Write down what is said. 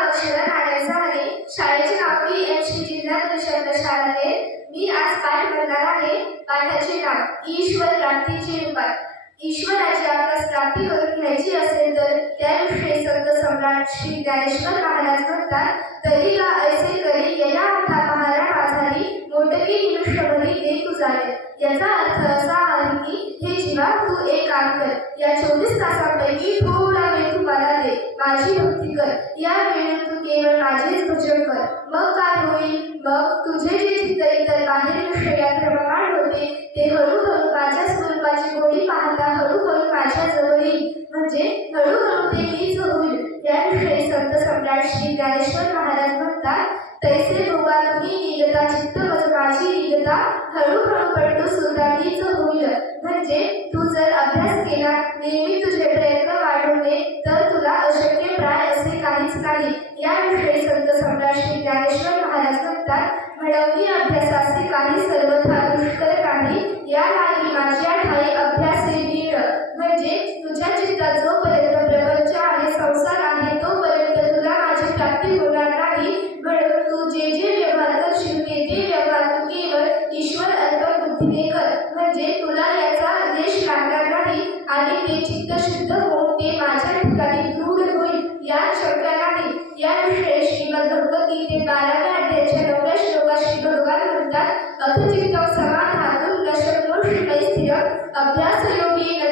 अक्षरा नारायणचा आहे. शाळेचे नाव PMC जिल्हा परिषद शाळा आहे. मी आज पाठ करणार आहे. पाठाचे नाव ईश्वर प्राप्तीचे उपाय. ईश्वराची आपल्यास प्राप्ती करून घ्यायची असेल तर त्याविषयी संत सम्राट श्री ज्ञानेश्वर महाराज म्हणतात, तरी का ऐसे करी येया मोठा पहारा माझारी, मोठकी निमिषभरी दे तू जाणे. याचा अर्थ असा आहे की हे जीवा तू एक काम कर, या 24 तासांपैकी थोडा वेळ तू मला दे, माझी भक्ती कर. या वेळेत तू केवळ माझेच भजन कर. मग काय होईल? मग तुझे जे चित्त इतर बाहेर विषयात रममाण होते ते हळूहळू माझ्या स्वरूपाची गोडी पाहता हळूहळू माझ्या जवळ येईल, म्हणजे हळूहळू ते मीच होईल. याविषयी संत सम्राट श्री ज्ञानेश्वर महाराज म्हणतात, तैसे भोगा तुम्ही निगता चित्त मज माझी निगता, हळूहळू पडतो सुद्धा मीच होईल. म्हणजे तू जर अभ्यास केला, नेहमी तुझे प्रयत्न वाढवले तर तुला अशक्य प्राय असे काहीच नाही. याविषयी संत सम्राट श्री ज्ञानेश्वर महाराज म्हणतात, म्हणून अभ्यासाचे काही सर्वथा दुष्कर नाही, या नाही माझ्या ठाई अभ्यासे वीर. म्हणजे तुझ्या चित्तात जोपर्यंत प्रपंच आणि संसार आहे तोपर्यंत तुला माझी प्राप्ती होणार नाही. म्हणून तू जे जे व्यवहार करशील ते व्यवहार तू केवळ ईश्वर अर्पण बुद्धीने कर, म्हणजे तुला याचा द्वेष लागणार नाही आणि ते चित्त शुद्ध होऊन ते माझ्या ठिकाणी दृढ होईल, यात शंका नाही. याविषयी श्रीमद भगवद्गीते 12व्या अध्यायाच्या 9व्या श्लोकात श्री भगवान म्हणतात, अथ चित्तं समाधातुं न शक्नोषि मयि स्थिरम्, अभ्यासयोगेन